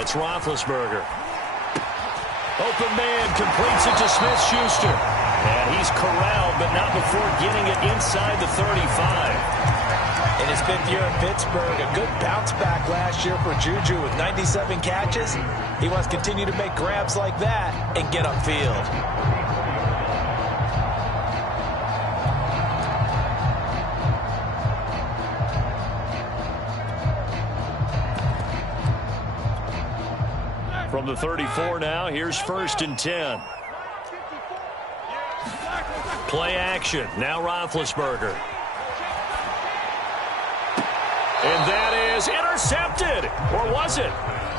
It's Roethlisberger. Open man completes it to Smith-Schuster. And he's corralled, but not before getting it inside the 35. In his 5th year in Pittsburgh, a good bounce back last year for Juju with 97 catches. He wants to continue to make grabs like that and get upfield. From the 34 now, here's 1st and 10. Play action. Now Roethlisberger. And that is intercepted. Or was it?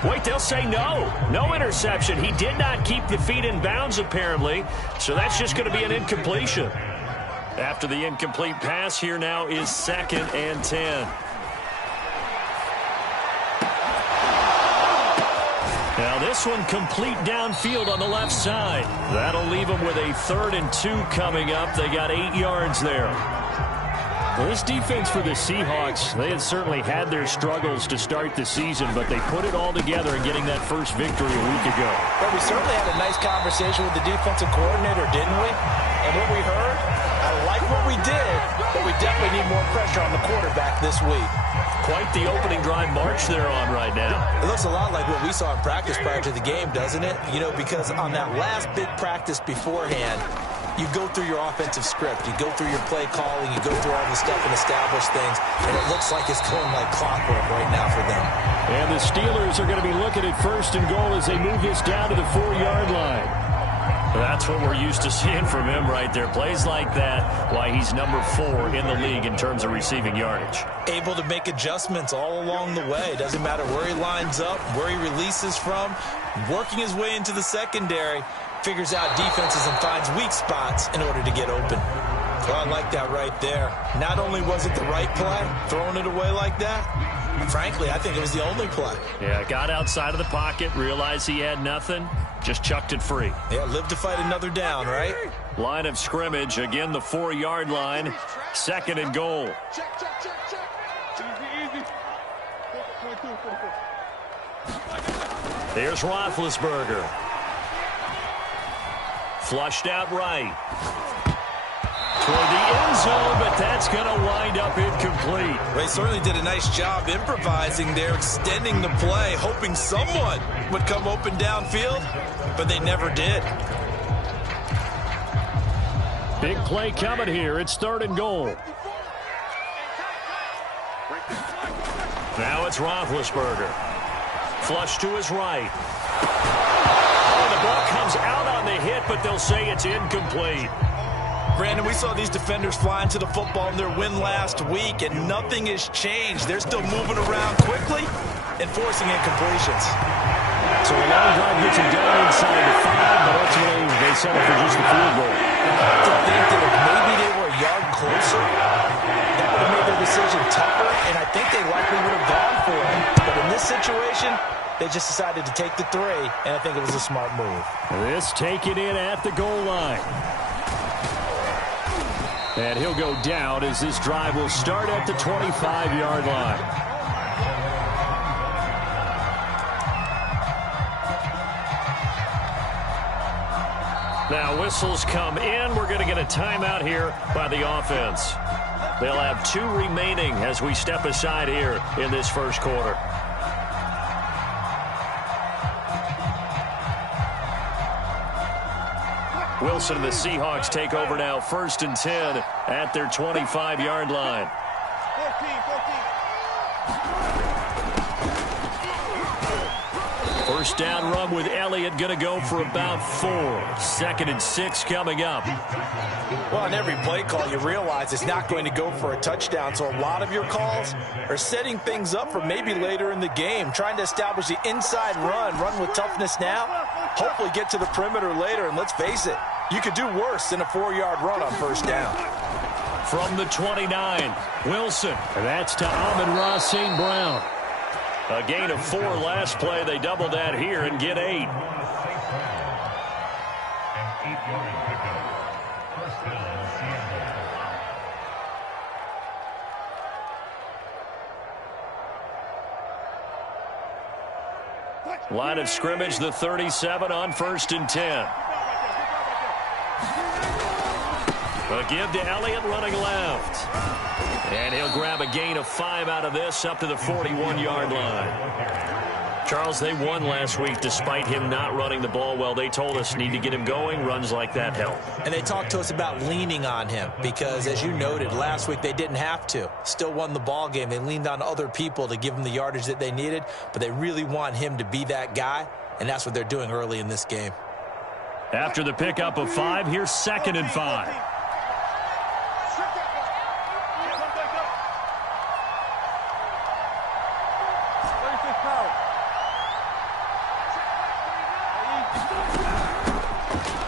Wait, they'll say no. No interception. He did not keep the feet in bounds, apparently. So that's just going to be an incompletion. After the incomplete pass, here now is 2nd and 10. Now this one complete downfield on the left side. That'll leave them with a 3rd and 2 coming up. They got 8 yards there. Well, this defense for the Seahawks, they had certainly had their struggles to start the season, but they put it all together in getting that first victory a week ago. Well, we certainly had a nice conversation with the defensive coordinator, didn't we? And what we heard, I like what we did, but we definitely need more pressure on the quarterback this week. Quite the opening drive march they're on right now. It looks a lot like what we saw in practice prior to the game, doesn't it? You know, because on that last big practice beforehand, you go through your offensive script, you go through your play calling, you go through all the stuff and establish things, and it looks like it's going like clockwork right now for them. And the Steelers are going to be looking at 1st and goal as they move this down to the 4-yard line. That's what we're used to seeing from him right there. Plays like that, why he's number 4 in the league in terms of receiving yardage. Able to make adjustments all along the way. Doesn't matter where he lines up, where he releases from, working his way into the secondary, figures out defenses and finds weak spots in order to get open. Well, I like that right there. Not only was it the right play, throwing it away like that, frankly, I think it was the only play. Yeah, got outside of the pocket, realized he had nothing, just chucked it free. Yeah, live to fight another down, right? Line of scrimmage, again the 4-yard line, 2nd and goal. Here's Roethlisberger. Flushed out right. Toward the end zone, but that's going to wind up incomplete. They certainly did a nice job improvising there, extending the play, hoping someone would come open downfield, but they never did. Big play coming here. It's 3rd and goal. Now it's Roethlisberger. Flush to his right. Oh, the ball comes out on the hit, but they'll say it's incomplete. Brandon, we saw these defenders flying to the football in their win last week, and nothing has changed. They're still moving around quickly and forcing incompletions. So a long drive gets them down inside the 5, but ultimately they settle for just the field goal. I have to think that if maybe they were a yard closer, that would have made their decision tougher, and I think they likely would have gone for it. But in this situation, they just decided to take the 3, and I think it was a smart move. This taken in at the goal line. And he'll go down as this drive will start at the 25-yard line. Now whistles come in. We're going to get a timeout here by the offense. They'll have 2 remaining as we step aside here in this first quarter. Wilson and the Seahawks take over now, 1st and 10 at their 25-yard line. 14. First down run with Elliott, going to go for about 4. 2nd and 6 coming up. Well, on every play call, you realize it's not going to go for a touchdown, so a lot of your calls are setting things up for maybe later in the game, trying to establish the inside run with toughness now, hopefully get to the perimeter later, and let's face it, you could do worse than a 4-yard run on first down. From the 29, Wilson. And that's to Amon-Ra St. Brown. A gain of 4 last play. They double that here and get 8. Line of scrimmage, the 37 on 1st and 10. A give to Elliott running left. And he'll grab a gain of 5 out of this up to the 41-yard line. Charles, they won last week despite him not running the ball well. They told us need to get him going. Runs like that help. And they talked to us about leaning on him because, as you noted, last week they didn't have to. Still won the ball game. They leaned on other people to give them the yardage that they needed, but they really want him to be that guy, and that's what they're doing early in this game. After the pickup of 5, here's 2nd and 5.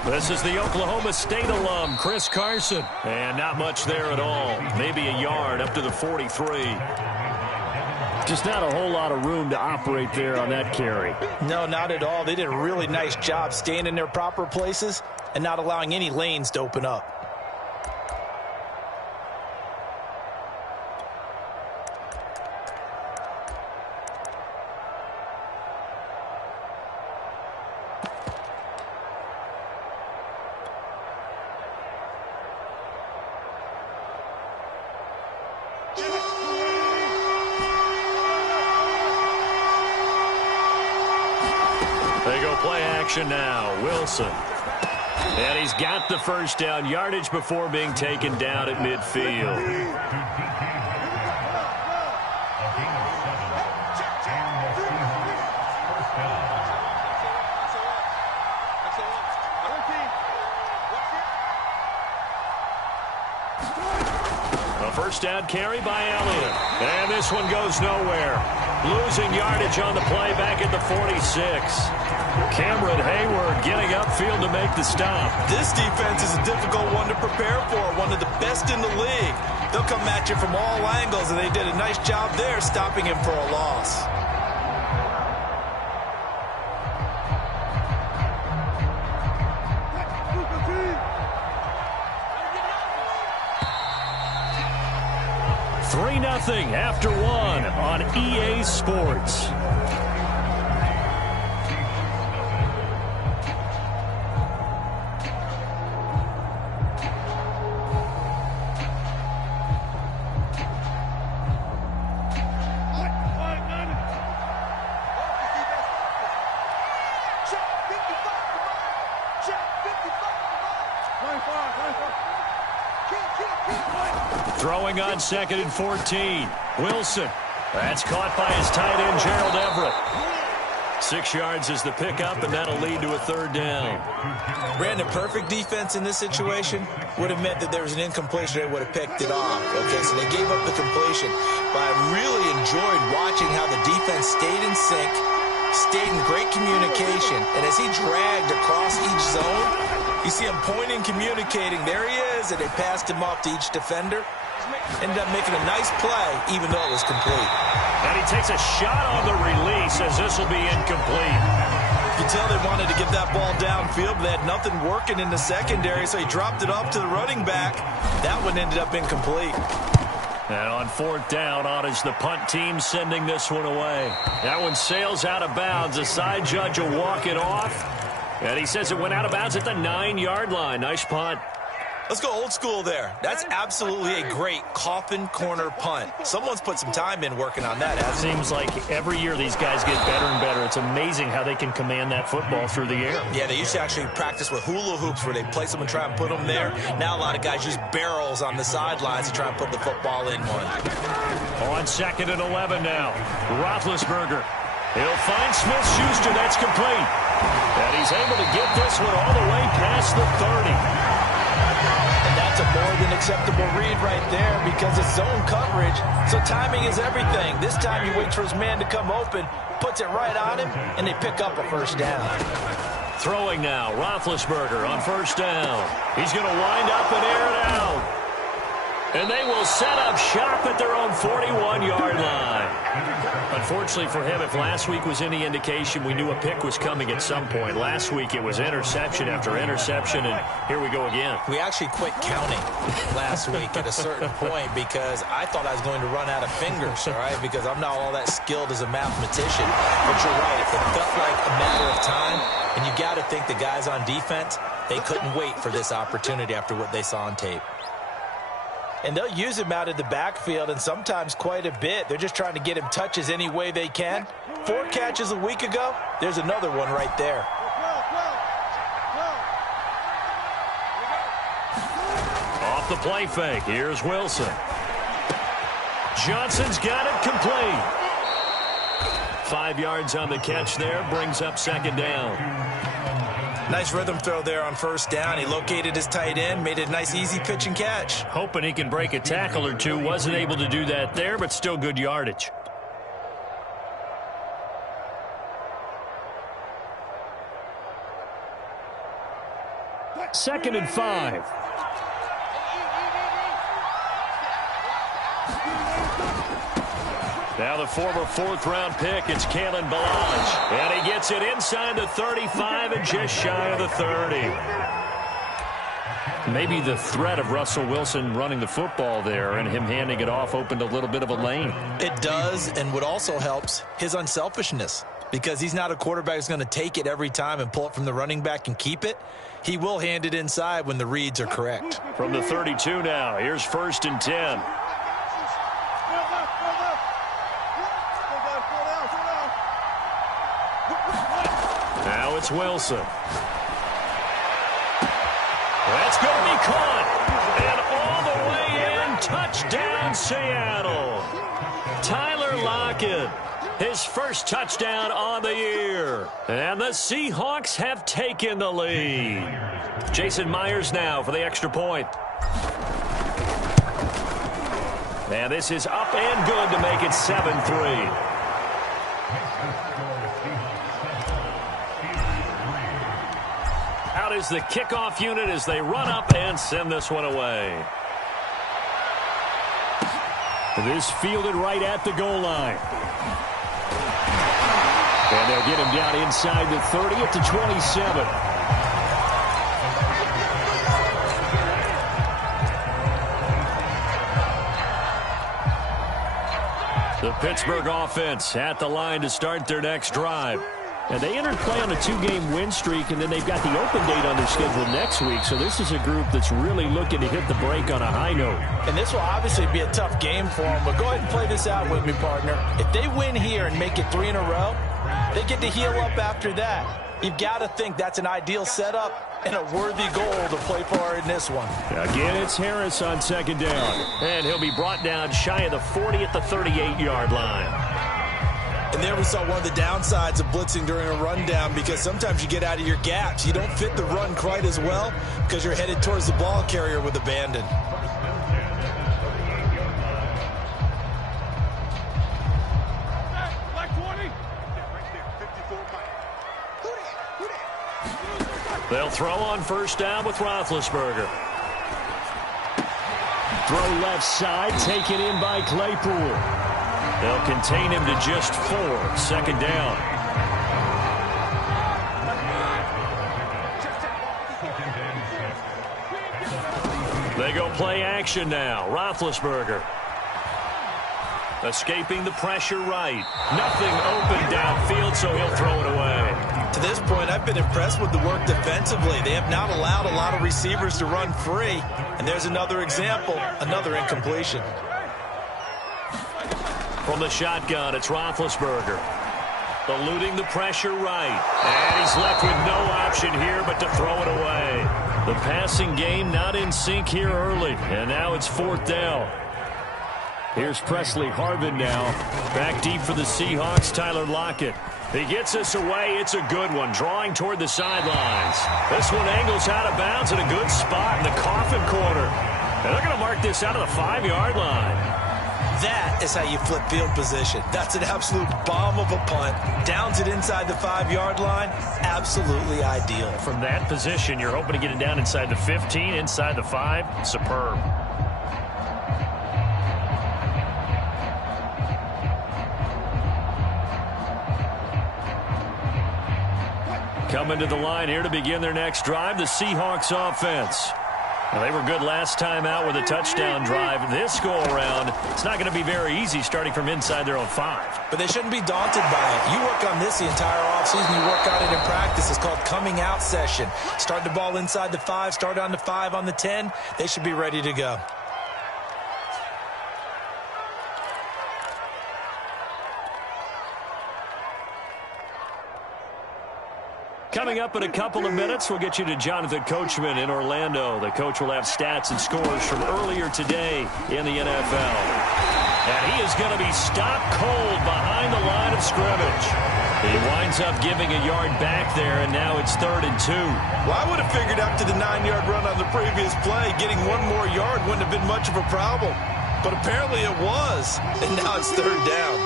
This is the Oklahoma State alum, Chris Carson. And not much there at all. Maybe a yard up to the 43. Just not a whole lot of room to operate there on that carry. No, not at all. They did a really nice job staying in their proper places and not allowing any lanes to open up. They go play action now. Wilson. And he's got the first down yardage before being taken down at midfield. A first down carry by Elliott. And this one goes nowhere. Losing yardage on the play back at the 46. Cameron Hayward getting upfield to make the stop. This defense is a difficult one to prepare for, one of the best in the league. They'll come at you from all angles, and they did a nice job there stopping him for a loss. Nothing after 1 on EA Sports. Throwing on 2nd and 14. Wilson. That's caught by his tight end, Gerald Everett. 6 yards is the pickup, and that'll lead to a 3rd down. Brandon, perfect defense in this situation would have meant that there was an incompletion. They would have picked it off. Okay, so they gave up the completion. But I really enjoyed watching how the defense stayed in sync, stayed in great communication. And as he dragged across each zone, you see him pointing, communicating. There he is, and they passed him off to each defender. Ended up making a nice play, even though it was complete. And he takes a shot on the release as this will be incomplete. You can tell they wanted to get that ball downfield, but they had nothing working in the secondary, so he dropped it off to the running back. That one ended up incomplete. And on 4th down, on is the punt team sending this one away. That one sails out of bounds. The side judge will walk it off. And he says it went out of bounds at the 9-yard line. Nice punt. Let's go old school there. That's absolutely a great coffin corner punt. Someone's put some time in working on that. It seems like every year these guys get better and better. It's amazing how they can command that football through the air. Yeah, they used to actually practice with hula hoops where they place them and try and put them there. Now a lot of guys use barrels on the sidelines to try and put the football in one. On 2nd and 11 now. Roethlisberger. He'll find Smith-Schuster. That's complete. And he's able to get this one all the way past the 30. That's a more than acceptable read right there because it's zone coverage, so timing is everything. This time he waits for his man to come open, puts it right on him, and they pick up a 1st down. Throwing now, Roethlisberger on 1st down. He's going to wind up and air it out. And they will set up shop at their own 41-yard line. Unfortunately for him, if last week was any indication, we knew a pick was coming at some point. Last week it was interception after interception, and here we go again. We actually quit counting last week at a certain point because I thought I was going to run out of fingers, all right, because I'm not all that skilled as a mathematician. But you're right, it felt like a matter of time, and you got to think the guys on defense, they couldn't wait for this opportunity after what they saw on tape. And they'll use him out of the backfield, and sometimes quite a bit. They're just trying to get him touches any way they can. 4 catches a week ago, there's another one right there. Off the play fake, here's Wilson. Johnson's got it complete. 5 yards on the catch there, brings up second down. Nice rhythm throw there on first down. He located his tight end, made it a nice easy pitch and catch. Hoping he can break a tackle or two. Wasn't able to do that there, but still good yardage. Second and 5. Now the former 4th-round pick, it's Kalen Ballage. And he gets it inside the 35 and just shy of the 30. Maybe the threat of Russell Wilson running the football there and him handing it off opened a little bit of a lane. It does, and what also helps, his unselfishness. Because he's not a quarterback who's going to take it every time and pull it from the running back and keep it. He will hand it inside when the reads are correct. From the 32 now, here's 1st and 10. Now it's Wilson. That's going to be caught. And all the way in, touchdown Seattle. Tyler Lockett, his first touchdown on the year. And the Seahawks have taken the lead. Jason Myers now for the extra point. And this is up and good to make it 7-3. Out is the kickoff unit as they run up and send this one away. This fielded right at the goal line. And they'll get him down inside the 30 at the 27. The Pittsburgh offense at the line to start their next drive. And they entered play on a 2-game win streak, and then they've got the open date on their schedule next week. So this is a group that's really looking to hit the break on a high note. And this will obviously be a tough game for them, but go ahead and play this out with me, partner. If they win here and make it 3 in a row, they get to heal up after that. You've got to think that's an ideal setup and a worthy goal to play for in this one. Again, it's Harris on second down. And he'll be brought down shy of the 40 at the 38-yard line. And there we saw one of the downsides of blitzing during a rundown, because sometimes you get out of your gaps. You don't fit the run quite as well because you're headed towards the ball carrier with abandon. They'll throw on first down with Roethlisberger. Throw left side, taken in by Claypool. They'll contain him to just 4. Second down. They go play action now. Roethlisberger. Escaping the pressure right. Nothing open downfield, so he'll throw it away. To this point, I've been impressed with the work defensively. They have not allowed a lot of receivers to run free. And there's another example, another incompletion. From the shotgun, it's Roethlisberger. Eluding the pressure right. And he's left with no option here but to throw it away. The passing game not in sync here early. And now it's 4th down. Here's Presley Harvin now. Back deep for the Seahawks, Tyler Lockett. He gets us away. It's a good one, drawing toward the sidelines. This one angles out of bounds in a good spot in the coffin corner. And they're going to mark this out of the 5-yard line. That is how you flip field position. That's an absolute bomb of a punt. Downs it inside the 5-yard line. Absolutely ideal. From that position, you're hoping to get it down inside the 15, inside the 5. Superb. Coming to the line here to begin their next drive, the Seahawks offense. Well, they were good last time out with a touchdown drive. This go-around, it's not going to be very easy starting from inside their own 5. But they shouldn't be daunted by it. You work on this the entire offseason. You work on it in practice. It's called coming out session. Start the ball inside the 5, start on the 5, on the 10. They should be ready to go. Coming up in a couple of minutes, we'll get you to Jonathan Coachman in Orlando. The coach will have stats and scores from earlier today in the NFL. And he is going to be stopped cold behind the line of scrimmage. He winds up giving a yard back there, and now it's 3rd and 2. Well, I would have figured after the 9-yard run on the previous play, getting one more yard wouldn't have been much of a problem. But apparently it was, and now it's 3rd down.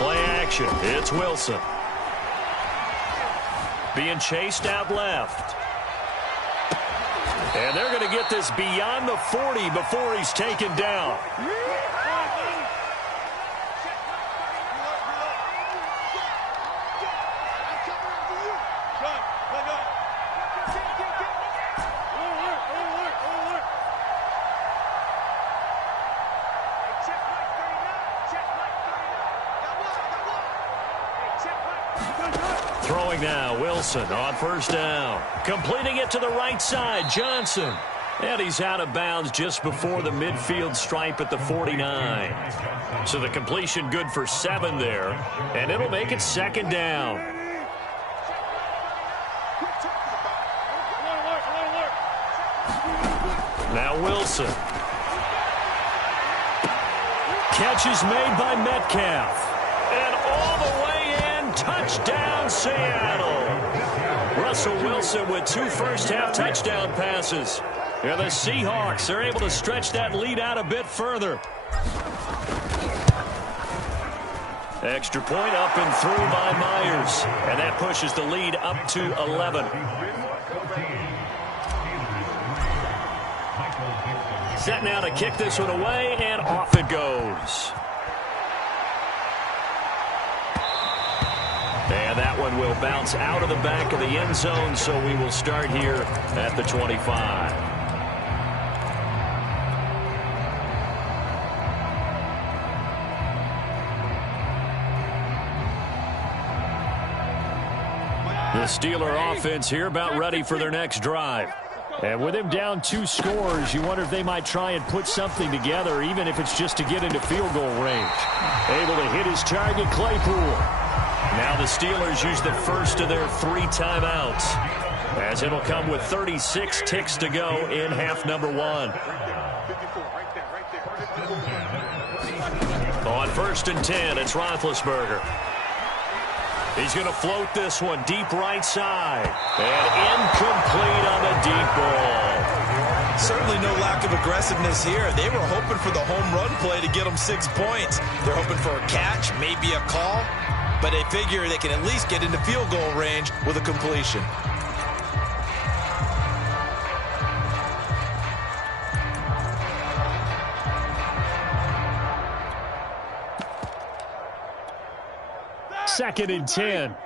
Play action. It's Wilson. Being chased out left. And they're going to get this beyond the 40 before he's taken down. Throwing now, Wilson on 1st down. Completing it to the right side, Johnson. And he's out of bounds just before the midfield stripe at the 49. So the completion good for 7 there. And it'll make it 2nd down. Now Wilson. Catch is made by Metcalf. And all the way in, touchdown Seattle. Russell Wilson with 2 first-half touchdown passes. And the Seahawks are able to stretch that lead out a bit further. Extra point up and through by Myers. And that pushes the lead up to 11. Set now to kick this one away, and off it goes. And that one will bounce out of the back of the end zone, so we will start here at the 25. The Steeler offense here about ready for their next drive. And with him down 2 scores, you wonder if they might try and put something together, even if it's just to get into field goal range. Able to hit his target, Claypool. Now the Steelers use the first of their 3 timeouts, as it'll come with 36 ticks to go in half number 1. On 1st and 10, it's Roethlisberger. He's going to float this one deep right side. And incomplete on the deep ball. Certainly no lack of aggressiveness here. They were hoping for the home run play to get them 6 points. They're hoping for a catch, maybe a call. But they figure they can at least get into field goal range with a completion. Second and 10.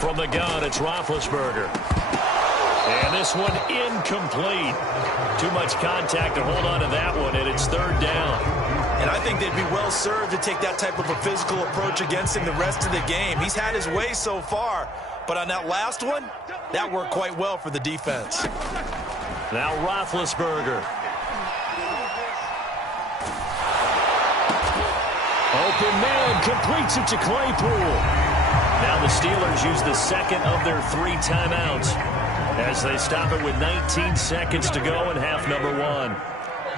From the gun, it's Roethlisberger. And this one incomplete. Too much contact to hold on to that one, and it's 3rd down. And I think they'd be well served to take that type of a physical approach against him the rest of the game. He's had his way so far, but on that last one, that worked quite well for the defense. Now Roethlisberger. Open man, completes it to Claypool. Now the Steelers use the 2nd of their 3 timeouts, as they stop it with 19 seconds to go in half number 1.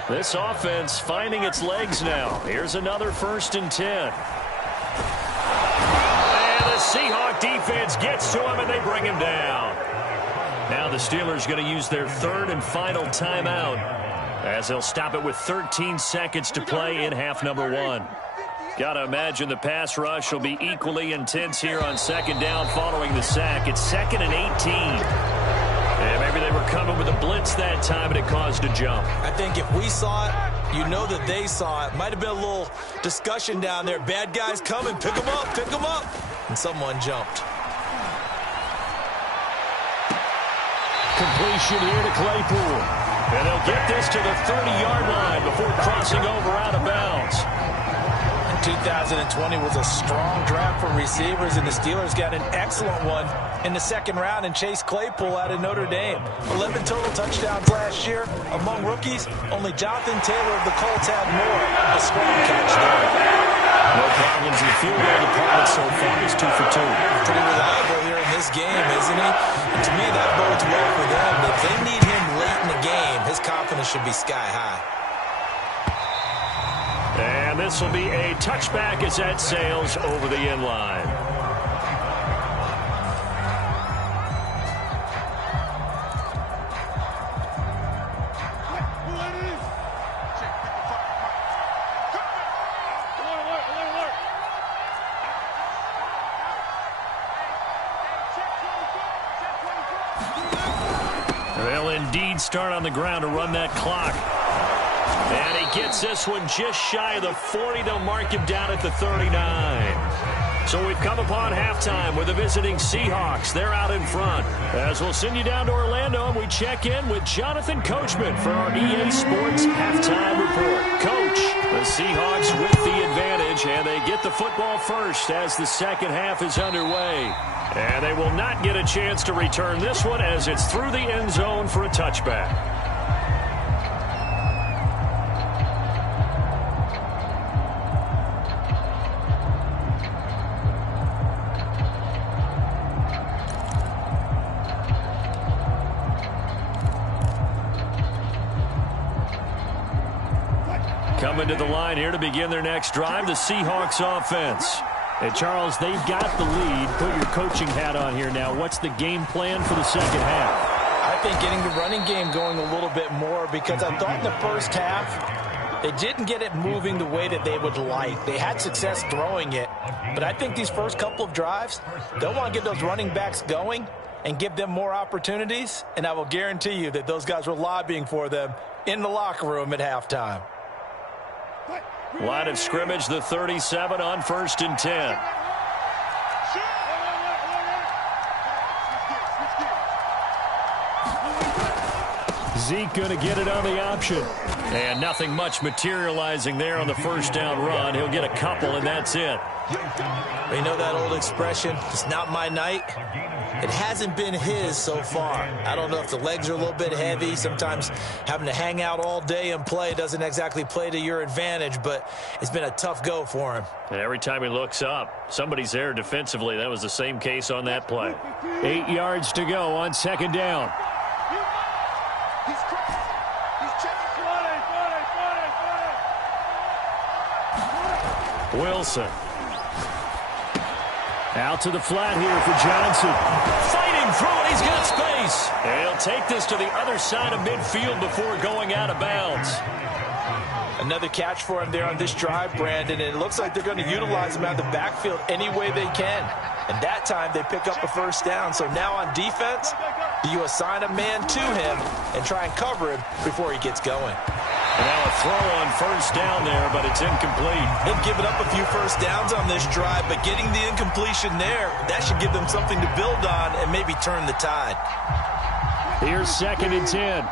This offense finding its legs now. Here's another 1st and 10. And the Seahawk defense gets to him, and they bring him down. Now the Steelers going to use their 3rd and final timeout, as they'll stop it with 13 seconds to play in half number 1. Got to imagine the pass rush will be equally intense here on 2nd down following the sack. It's 2nd and 18. And maybe they were coming with a blitz that time, and it caused a jump. I think if we saw it, you know that they saw it. Might have been a little discussion down there. Bad guys coming. Pick them up. Pick them up. And someone jumped. Completion here to Claypool. And they'll get this to the 30-yard line before crossing over out of bounds. 2020 was a strong draft for receivers, and the Steelers got an excellent one in the second round and Chase Claypool out of Notre Dame. 11 total touchdowns last year. Among rookies, only Jonathan Taylor of the Colts had more. A strong catch there. No problems in the field goal department so far. He's 2 for 2. Pretty reliable here in this game, isn't he? And to me, that bodes well for them. If they need him late in the game, his confidence should be sky high. And this will be a touchback as that sails over the end line. They'll indeed start on the ground to run that clock. And he gets this one just shy of the 40. They'll mark him down at the 39. So we've come upon halftime with the visiting Seahawks. They're out in front. As we'll send you down to Orlando, and we check in with Jonathan Coachman for our EA Sports Halftime Report. Coach, the Seahawks with the advantage, and they get the football first as the second half is underway. And they will not get a chance to return this one as it's through the end zone for a touchback. Coming to the line here to begin their next drive, the Seahawks offense. And Charles, they've got the lead. Put your coaching hat on here now. What's the game plan for the second half? I think getting the running game going a little bit more, because I thought in the first half they didn't get it moving the way that they would like. They had success throwing it, but I think these first couple of drives, they'll want to get those running backs going and give them more opportunities, and I will guarantee you that those guys were lobbying for them in the locker room at halftime. Line of scrimmage, the 37 on 1st and 10. Zeke going to get it on the option. And nothing much materializing there on the first down run. He'll get a couple, and that's it. You know that old expression, it's not my night? It hasn't been his so far. I don't know if the legs are a little bit heavy. Sometimes having to hang out all day and play doesn't exactly play to your advantage, but it's been a tough go for him. And every time he looks up, somebody's there defensively. That was the same case on that play. 8 yards to go on second down. Wilson. Out to the flat here for Johnson. Fighting through it. He's got space. And he'll take this to the other side of midfield before going out of bounds. Another catch for him there on this drive, Brandon, and it looks like they're going to utilize him out of the backfield any way they can. And that time they pick up a first down. So now on defense, you assign a man to him and try and cover him before he gets going. And now a throw on first down there, but it's incomplete. They've given up a few first downs on this drive, but getting the incompletion there, that should give them something to build on and maybe turn the tide. Here's 2nd and 10.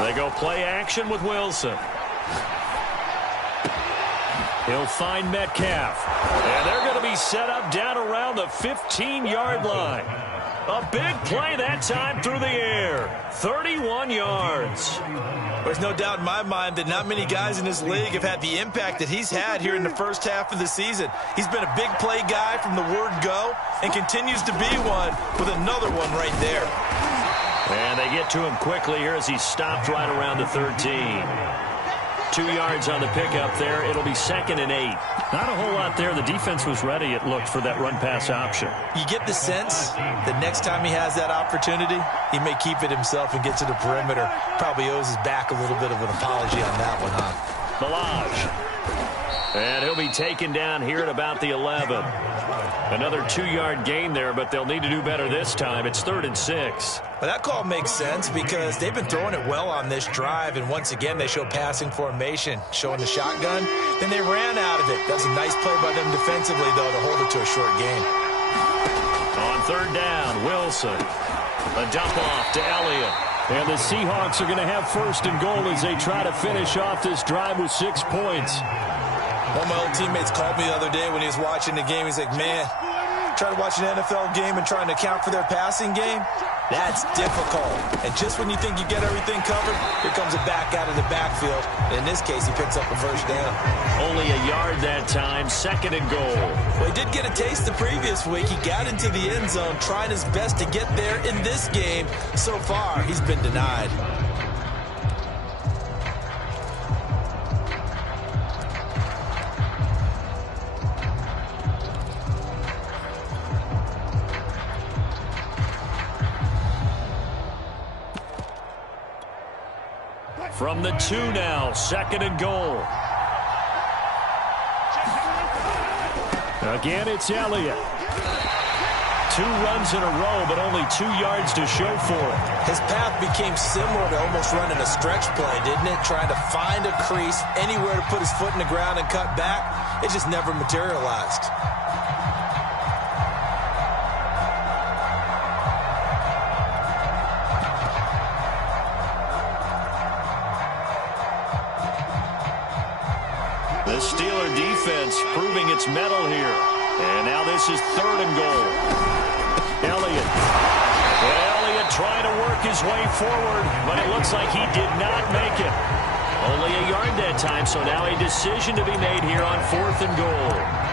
They go play action with Wilson. He'll find Metcalf. And they're going to be set up down around the 15-yard line. A big play that time through the air. 31 yards. There's no doubt in my mind that not many guys in this league have had the impact that he's had here in the first half of the season. He's been a big play guy from the word go and continues to be one with another one right there. And they get to him quickly here as he's stopped right around the 13. 2 yards on the pickup there. It'll be 2nd and 8. Not a whole lot there. The defense was ready, it looked, for that run-pass option. You get the sense that next time he has that opportunity, he may keep it himself and get to the perimeter. Probably owes his back a little bit of an apology on that one, huh? Balaj. And he'll be taken down here at about the 11. Another 2-yard gain there, but they'll need to do better this time. It's 3rd and 6. Well, that call makes sense because they've been throwing it well on this drive, and once again they show passing formation, showing the shotgun. Then they ran out of it. That's a nice play by them defensively, though, to hold it to a short gain. On 3rd down, Wilson. A dump off to Elliott. And the Seahawks are going to have 1st and goal as they try to finish off this drive with 6 points. One of my old teammates called me the other day when he was watching the game. He's like, man, trying to watch an NFL game and trying to account for their passing game, that's difficult. And just when you think you get everything covered, here comes a back out of the backfield. And in this case, he picks up a 1st down. Only a yard that time, 2nd and goal. Well, he did get a taste the previous week. He got into the end zone, trying his best to get there in this game. So far, he's been denied. From the 2 now, 2nd and goal. Again, it's Elliott. 2 runs in a row, but only 2 yards to show for it. His path became similar to almost running a stretch play, didn't it? Trying to find a crease, anywhere to put his foot in the ground and cut back. It just never materialized. The Steeler defense proving its mettle here. And now this is 3rd and goal. Elliott. Well, Elliott trying to work his way forward, but it looks like he did not make it. Only a yard that time, so now a decision to be made here on 4th and goal.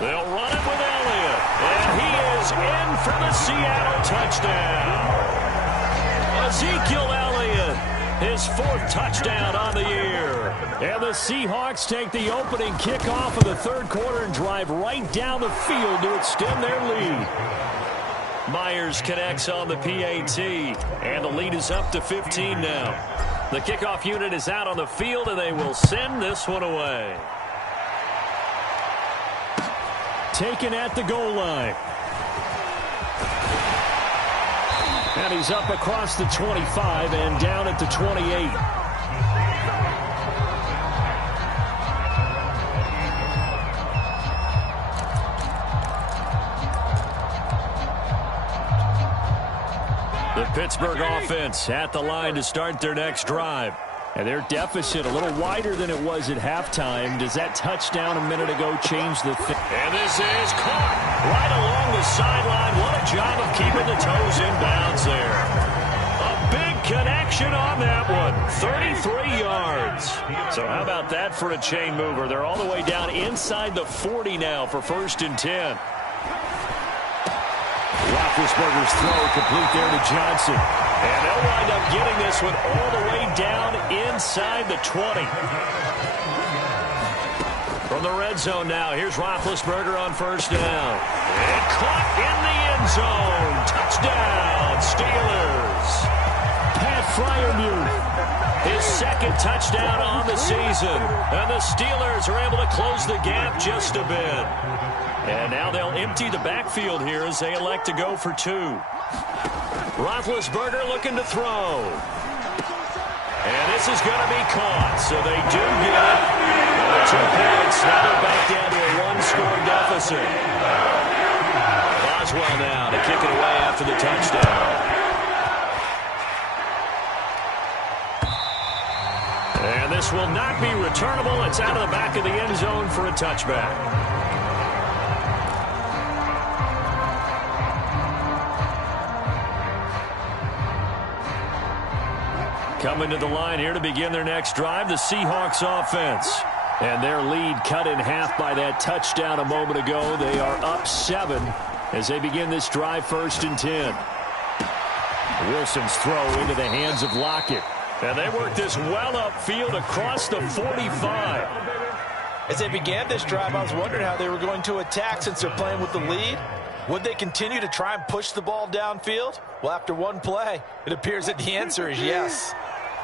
They'll run it with Elliott, and he is in for the Seattle touchdown. Ezekiel Elliott, his 4th touchdown on the year. And the Seahawks take the opening kickoff of the 3rd quarter and drive right down the field to extend their lead. Myers connects on the PAT, and the lead is up to 15 now. The kickoff unit is out on the field, and they will send this one away. Taken at the goal line. And he's up across the 25 and down at the 28. The Pittsburgh offense at the line to start their next drive. And their deficit a little wider than it was at halftime. Does that touchdown a minute ago change the thing? And this is caught right along the sideline. What a job of keeping the toes in bounds there. A big connection on that one. 33 yards. So how about that for a chain mover? They're all the way down inside the 40 now for 1st and 10. Roethlisberger's throw complete there to Johnson. And they'll wind up getting this one all the way down inside the 20. From the red zone now, here's Roethlisberger on 1st down. And caught in the end zone. Touchdown, Steelers. Pat Freiermuth, his 2nd touchdown on the season. And the Steelers are able to close the gap just a bit. And now they'll empty the backfield here as they elect to go for 2. Roethlisberger looking to throw. And this is going to be caught, so they do get it. The 2 points, now they're back down to a 1-score deficit. Boswell now to kick it away after the touchdown. And this This will not be returnable. It's out of the back of the end zone for a touchback. Coming to the line here to begin their next drive, the Seahawks offense. And their lead cut in half by that touchdown a moment ago. They are up 7 as they begin this drive, 1st and 10. Wilson's throw into the hands of Lockett. And they work this well upfield across the 45. As they began this drive, I was wondering how they were going to attack since they're playing with the lead. Would they continue to try and push the ball downfield? Well, after one play, it appears that the answer is yes.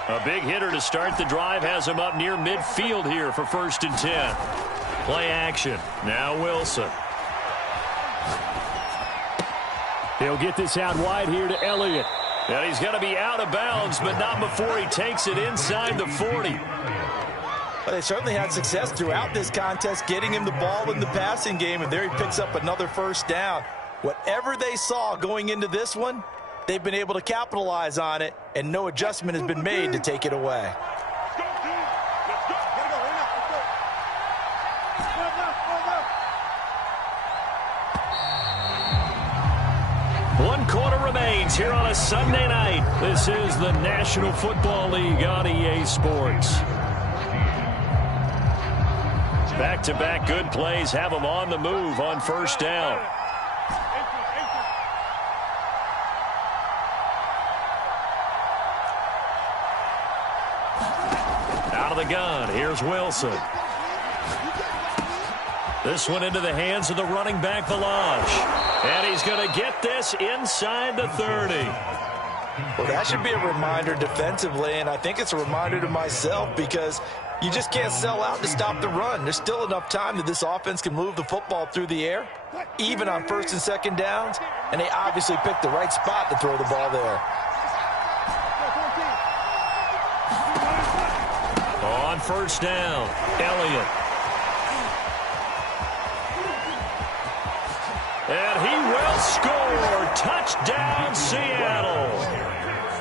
A big hitter to start the drive has him up near midfield here for 1st and 10. Play action. Now Wilson. He'll get this out wide here to Elliott. And he's going to be out of bounds, but not before he takes it inside the 40. Well, they certainly had success throughout this contest getting him the ball in the passing game, and there he picks up another 1st down. Whatever they saw going into this one, they've been able to capitalize on it, and no adjustment has been made to take it away. One quarter remains here on a Sunday night. This is the National Football League on EA Sports. Back-to-back good plays have them on the move on 1st down. Out of the gun, here's Wilson. This one into the hands of the running back, Balaj. And he's going to get this inside the 30. Well, that should be a reminder defensively, and I think it's a reminder to myself because you just can't sell out to stop the run. There's still enough time that this offense can move the football through the air, even on 1st and 2nd downs, and they obviously picked the right spot to throw the ball there. On 1st down, Elliott. And he will score. Touchdown, Seattle.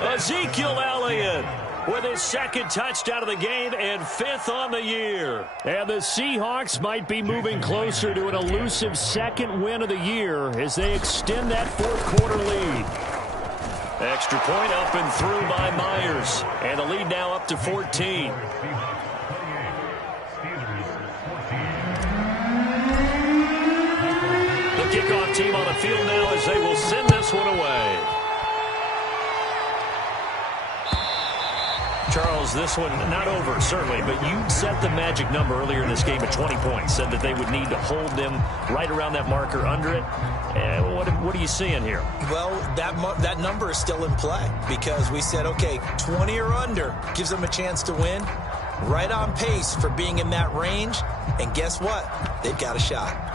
Ezekiel Elliott with his 2nd touchdown of the game and 5th on the year. And the Seahawks might be moving closer to an elusive 2nd win of the year as they extend that 4th quarter lead. Extra point up and through by Myers. And the lead now up to 14. Kickoff team on the field now as they will send this one away. Charles, this one not over, certainly, but you set the magic number earlier in this game at 20 points. Said that they would need to hold them right around that marker under it. What are you seeing here? Well, that number is still in play because we said, okay, 20 or under gives them a chance to win. Right on pace for being in that range. And guess what? They've got a shot.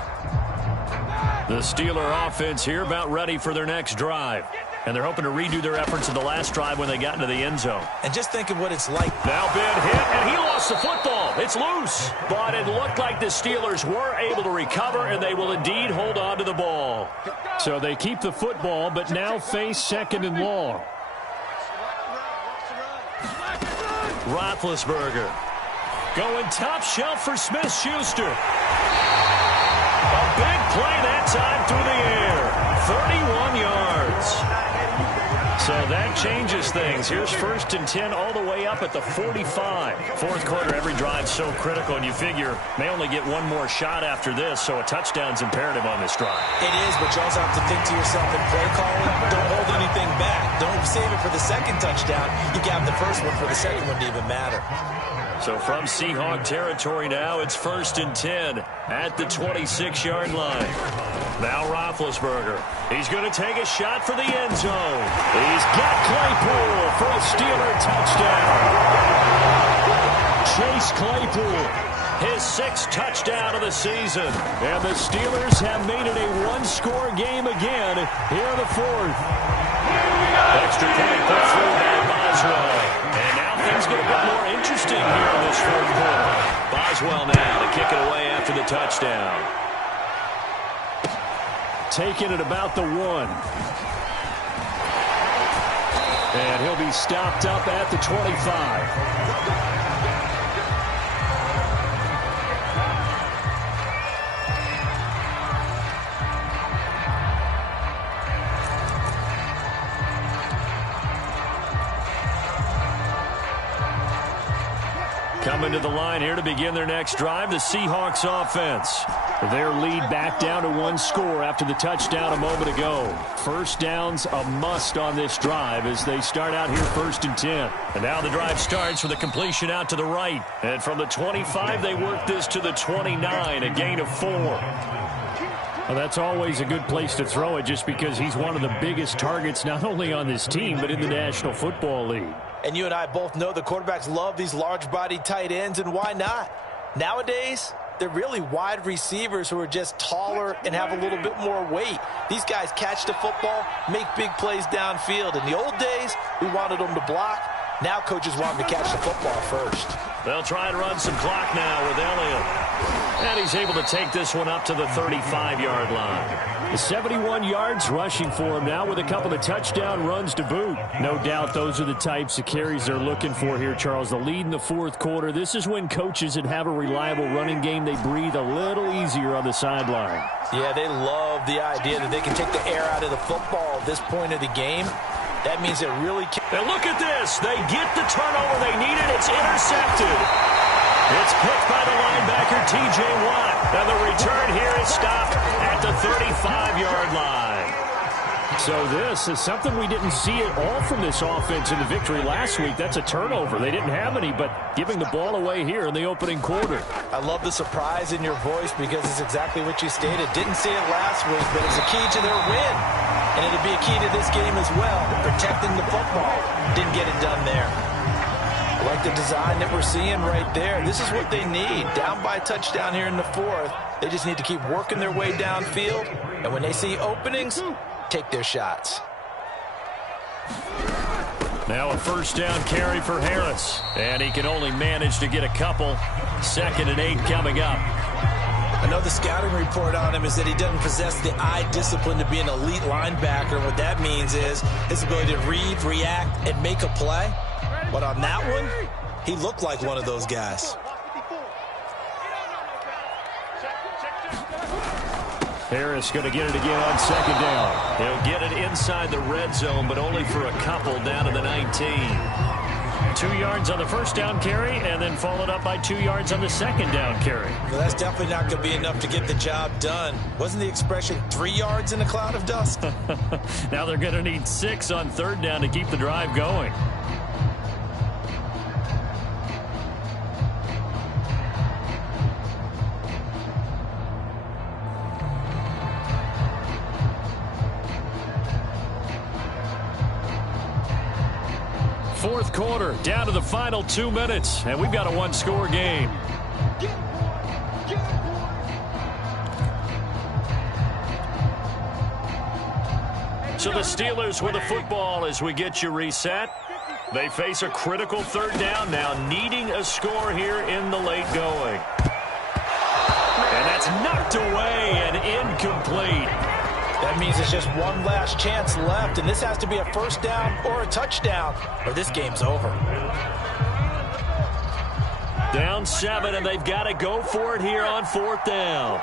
The Steeler offense here about ready for their next drive. And they're hoping to redo their efforts in the last drive when they got into the end zone. And just think of what it's like. Now Ben hit, and he lost the football. It's loose. But it looked like the Steelers were able to recover, and they will indeed hold on to the ball. So they keep the football, but now face 2nd and long. Roethlisberger going top shelf for Smith-Schuster. A big play that time through the air. 31 yards. So that changes things. Here's 1st and 10 all the way up at the 45. 4th quarter, every drive so critical, and you figure they only get one more shot after this, so a touchdown's imperative on this drive. It is, but you also have to think to yourself in play calling, don't hold anything back. Don't save it for the 2nd touchdown. You can have the 1st one for the 2nd one to even matter. So from Seahawk territory now, it's 1st and 10 at the 26-yard line. Now Roethlisberger. He's going to take a shot for the end zone. He's got Claypool for a Steeler touchdown. Chase Claypool, his 6th touchdown of the season. And the Steelers have made it a one-score game again here in the 4th. Extra point put through by Boswell. And now things get a bit more interesting here in this 4th quarter. Boswell now to kick it away after the touchdown. Taking it about the 1. And he'll be stopped up at the 25. Coming to the line here to begin their next drive, the Seahawks offense. Their lead back down to one score after the touchdown a moment ago. First down's a must on this drive as they start out here 1st and 10. And now the drive starts with a completion out to the right. And from the 25, they work this to the 29, a gain of 4. Well, that's always a good place to throw it just because he's one of the biggest targets not only on this team but in the National Football League. And you and I both know the quarterbacks love these large-bodied tight ends, and why not? Nowadays, they're really wide receivers who are just taller and have a little bit more weight. These guys catch the football, make big plays downfield. In the old days, we wanted them to block. Now coaches want them to catch the football first. They'll try and run some clock now with Elliott. And he's able to take this one up to the 35-yard line. The 71 yards rushing for him now with a couple of touchdown runs to boot. No doubt those are the types of carries they're looking for here, Charles. The lead in the fourth quarter. This is when coaches that have a reliable running game, they breathe a little easier on the sideline. Yeah, they love the idea that they can take the air out of the football at this point of the game. That means it really can. And look at this. They get the turnover they needed. It's intercepted. It's picked by the linebacker, T.J. Watt. And the return here is stopped at the 35-yard line. So this is something we didn't see at all from this offense in the victory last week. That's a turnover. They didn't have any, but giving the ball away here in the opening quarter. I love the surprise in your voice because it's exactly what you stated. Didn't see it last week, but it's a key to their win. And it'll be a key to this game as well, protecting the football. Didn't get it done there. I like the design that we're seeing right there. This is what they need. Down by a touchdown here in the fourth. They just need to keep working their way downfield. And when they see openings, take their shots. Now a first down carry for Harris. And he can only manage to get a couple. 2nd and 8 coming up. I know the scouting report on him is that he doesn't possess the eye discipline to be an elite linebacker. What that means is his ability to read, react, and make a play. But on that one, he looked like one of those guys. Harris going to get it again on 2nd down. He'll get it inside the red zone, but only for a couple down to the 19. 2 yards on the first down carry, and then followed up by 2 yards on the second down carry. Well, that's definitely not going to be enough to get the job done. Wasn't the expression 3 yards in a cloud of dust? Now they're going to need 6 on 3rd down to keep the drive going. Fourth quarter, down to the final 2 minutes, and we've got a one-score game. So the Steelers with the football as we get you reset. They face a critical 3rd down now, needing a score here in the late going. And that's knocked away and incomplete. That means it's just one last chance left, and this has to be a first down or a touchdown, or this game's over. Down 7, and they've got to go for it here on 4th down.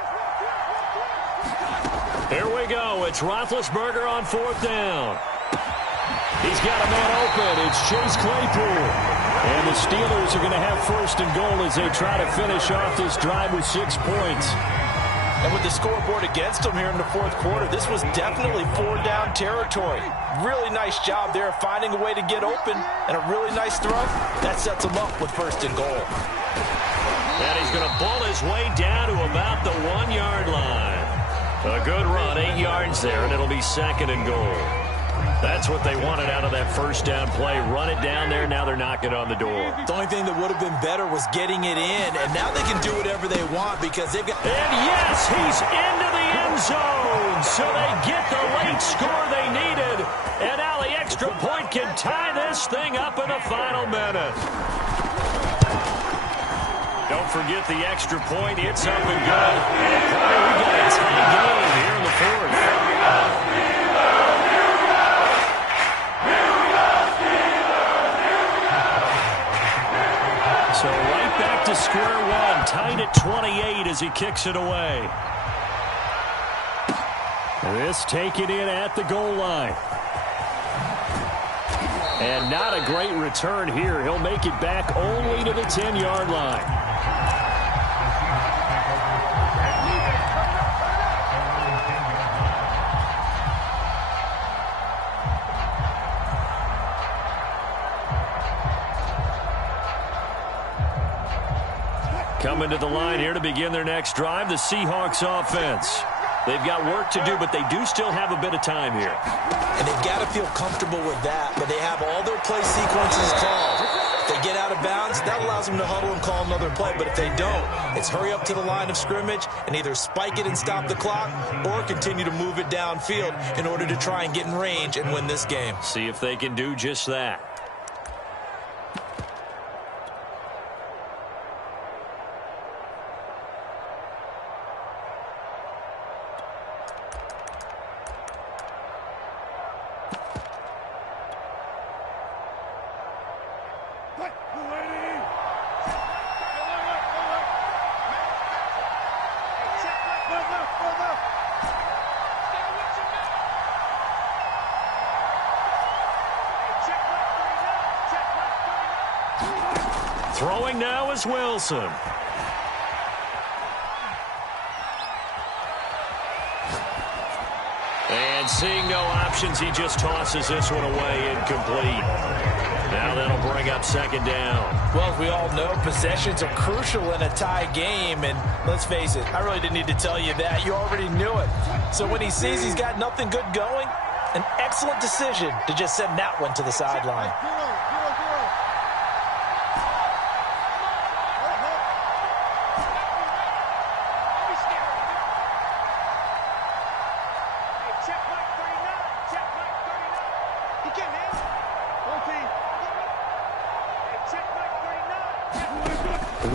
Here we go. It's Roethlisberger on 4th down. He's got a man open. It's Chase Claypool. And the Steelers are going to have 1st and goal as they try to finish off this drive with 6 points. And with the scoreboard against them here in the fourth quarter, this was definitely 4-down territory. Really nice job there finding a way to get open, and a really nice throw. That sets him up with 1st and goal. And he's going to bull his way down to about the 1-yard line. A good run, 8 yards there, and it'll be 2nd and goal. That's what they wanted out of that first down play. Run it down there. Now they're knocking on the door. The only thing that would have been better was getting it in, and now they can do whatever they want because they've got... And yes, he's into the end zone. So they get the late score they needed. And now the extra point can tie this thing up in the final minute. Don't forget the extra point. It's up and good. And we got a tie game here in the fourth. So right back to square one, tied at 28 as he kicks it away. This taken in at the goal line. And not a great return here. He'll make it back only to the 10-yard line. Coming to the line here to begin their next drive, the Seahawks offense. They've got work to do, but they do still have a bit of time here. And they've got to feel comfortable with that, but they have all their play sequences called. If they get out of bounds, that allows them to huddle and call another play, but if they don't, it's hurry up to the line of scrimmage and either spike it and stop the clock or continue to move it downfield in order to try and get in range and win this game. See if they can do just that. Throwing now is Wilson. And seeing no options, he just tosses this one away incomplete. Now that'll bring up second down. Well, as we all know, possessions are crucial in a tie game. And let's face it, I really didn't need to tell you that. You already knew it. So when he sees he's got nothing good going, an excellent decision to just send that one to the sideline.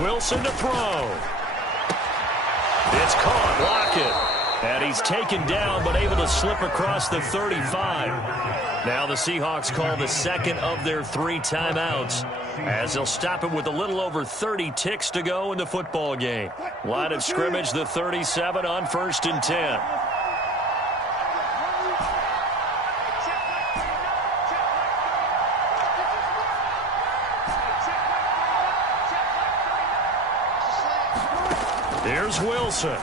Wilson to throw. It's caught. Lockett. And he's taken down, but able to slip across the 35. Now the Seahawks call the second of their 3 timeouts, as they'll stop it with a little over 30 ticks to go in the football game. Line of scrimmage, the 37 on 1st and 10. Here's Wilson.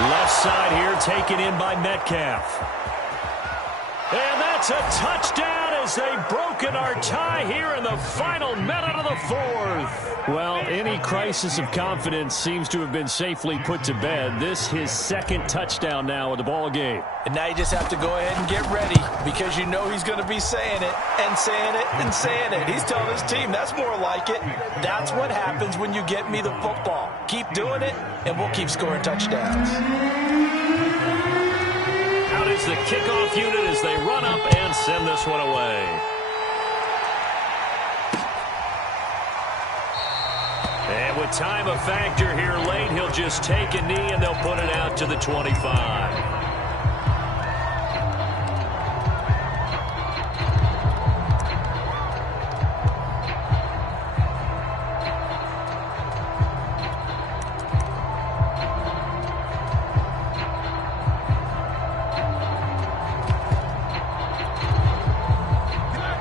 Left side here taken in by Metcalf. And that's a touchdown as they've broken our tie here in the final minute of the 4th. Well, any crisis of confidence seems to have been safely put to bed. This his second touchdown now in the ball game. And now you just have to go ahead and get ready, because you know he's going to be saying it and saying it and saying it. He's telling his team that's more like it. That's what happens when you get me the football. Keep doing it, and we'll keep scoring touchdowns. Out is the kickoff unit as they run up and send this one away. And with time a factor here late, he'll just take a knee and they'll put it out to the 25.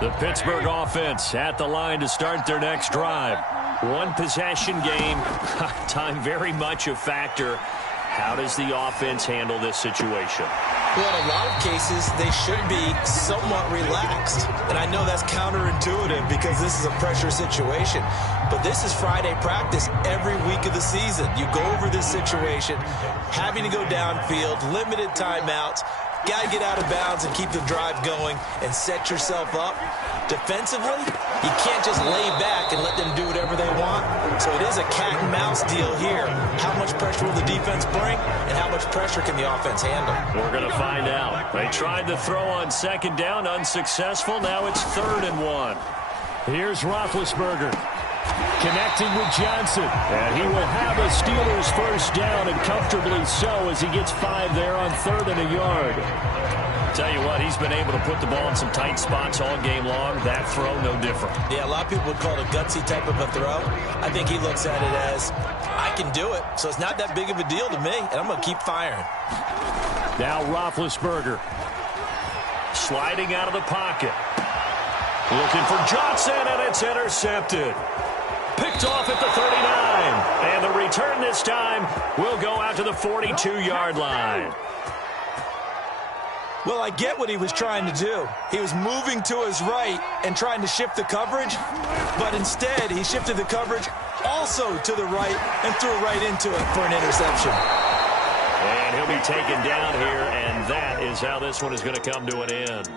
The Pittsburgh offense at the line to start their next drive. One possession game, time very much a factor. How does the offense handle this situation? Well, in a lot of cases, they should be somewhat relaxed. And I know that's counterintuitive because this is a pressure situation. But this is Friday practice every week of the season. You go over this situation, having to go downfield, limited timeouts. Got to get out of bounds and keep the drive going and set yourself up. Defensively, you can't just lay back and let them do whatever they want. So it is a cat and mouse deal here. How much pressure will the defense bring, and how much pressure can the offense handle? We're going to find out. They tried the throw on second down, unsuccessful. Now it's 3rd and 1. Here's Roethlisberger. Connecting with Johnson. And he will have a Steelers first down, and comfortably so, as he gets 5 there on 3rd and a yard. Tell you what, he's been able to put the ball in some tight spots all game long. That throw, no different. Yeah, a lot of people would call it a gutsy type of a throw. I think he looks at it as, I can do it, so it's not that big of a deal to me, and I'm going to keep firing. Now Roethlisberger. Sliding out of the pocket. Looking for Johnson, and it's intercepted. Picked off at the 39. And the return this time will go out to the 42-yard line. Well, I get what he was trying to do. He was moving to his right and trying to shift the coverage, but instead he shifted the coverage also to the right and threw right into it for an interception. And he'll be taken down here, and that is how this one is going to come to an end.